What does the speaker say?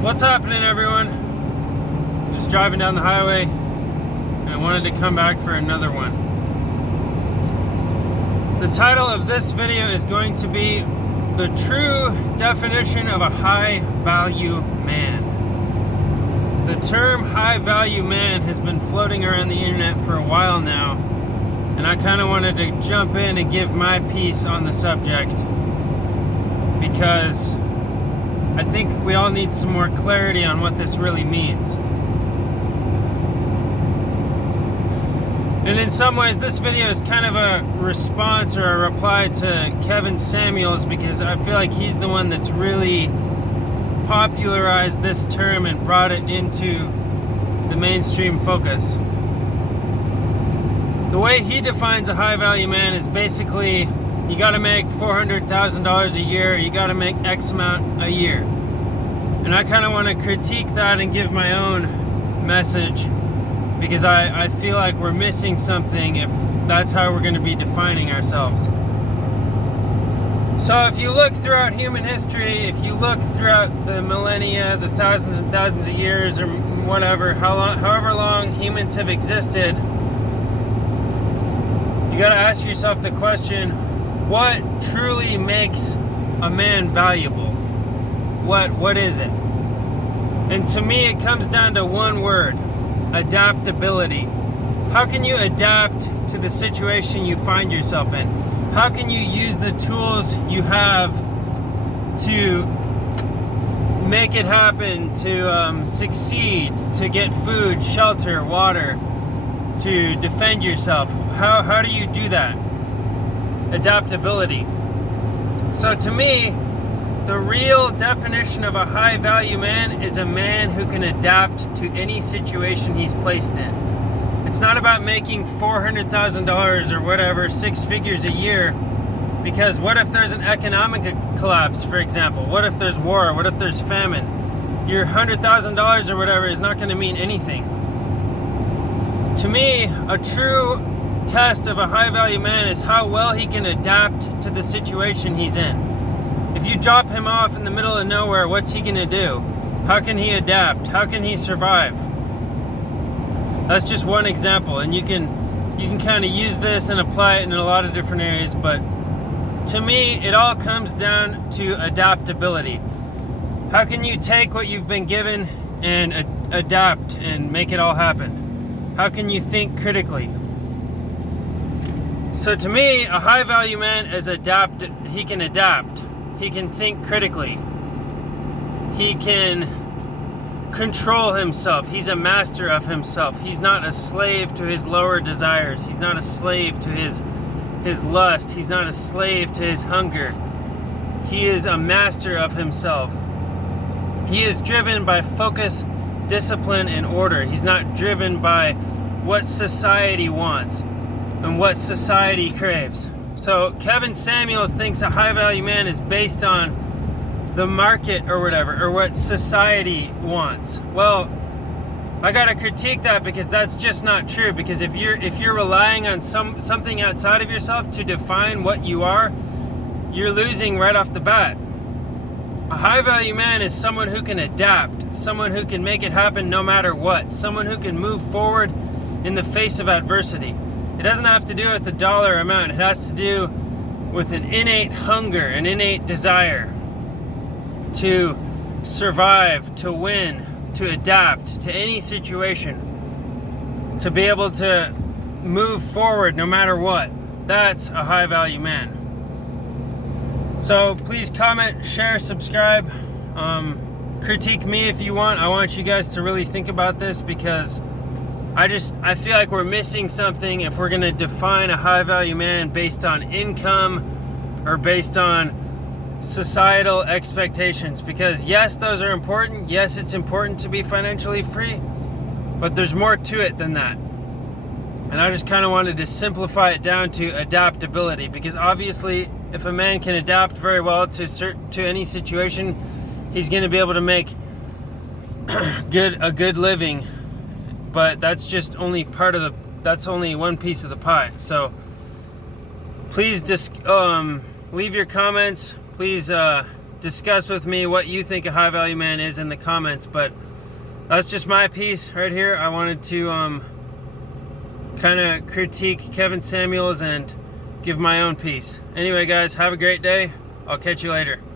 What's happening, everyone? Just driving down the highway and I wanted to come back for another one. The title of this video is going to be the true definition of a high value man. The term high value man has been floating around the internet for a while now, and I kind of wanted to jump in and give my piece on the subject because I think we all need some more clarity on what this really means. And in some ways, this video is kind of a response or a reply to Kevin Samuels, because I feel like he's the one that's really popularized this term and brought it into the mainstream focus. The way he defines a high value man is basically, you got to make $400,000 a year, you got to make X amount a year. And I kind of want to critique that and give my own message, because I feel like we're missing something if that's how we're going to be defining ourselves. So if you look throughout human history, if you look throughout the millennia, the thousands and thousands of years or whatever, however long humans have existed, you got to ask yourself the question, what truly makes a man valuable? What is it? And to me, it comes down to one word: adaptability. How can you adapt to the situation you find yourself in? How can you use the tools you have to make it happen, to succeed, to get food, shelter, water, to defend yourself? How do you do that? Adaptability. So to me, the real definition of a high value man is a man who can adapt to any situation he's placed in. It's not about making $400,000 or whatever, 6 figures a year, because what if there's an economic collapse, for example? What if there's war? What if there's famine? Your $100,000 or whatever is not going to mean anything. To me, a true test of a high value man is how well he can adapt to the situation he's in. If you drop him off in the middle of nowhere, what's he going to do? How can he adapt? How can he survive? That's just one example, and you can kind of use this and apply it in a lot of different areas, but to me, it all comes down to adaptability. How can you take what you've been given and adapt and make it all happen? How can you think critically? So to me, a high value man is he can adapt. He can think critically. He can control himself. He's a master of himself. He's not a slave to his lower desires. He's not a slave to his lust. He's not a slave to his hunger. He is a master of himself. He is driven by focus, discipline, and order. He's not driven by what society wants and what society craves. So Kevin Samuels thinks a high value man is based on the market or whatever, or what society wants. Well, I gotta critique that, because that's just not true. Because if you're relying on something outside of yourself to define what you are, you're losing right off the bat. A high value man is someone who can adapt, someone who can make it happen no matter what, someone who can move forward in the face of adversity. It doesn't have to do with the dollar amount. It has to do with an innate hunger, an innate desire to survive, to win, to adapt to any situation, to be able to move forward no matter what. That's a high value man. So please comment, share, subscribe, critique me if you want. I want you guys to really think about this, because I feel like we're missing something if we're going to define a high value man based on income or based on societal expectations. Because yes, those are important. Yes, it's important to be financially free, but there's more to it than that. And I just kind of wanted to simplify it down to adaptability, because obviously if a man can adapt very well to any situation, he's going to be able to make a good living. But that's just only that's only one piece of the pie. So please leave your comments. Please discuss with me what you think a high value man is in the comments. But that's just my piece right here. I wanted to kind of critique Kevin Samuels and give my own piece. Anyway, guys, have a great day. I'll catch you later.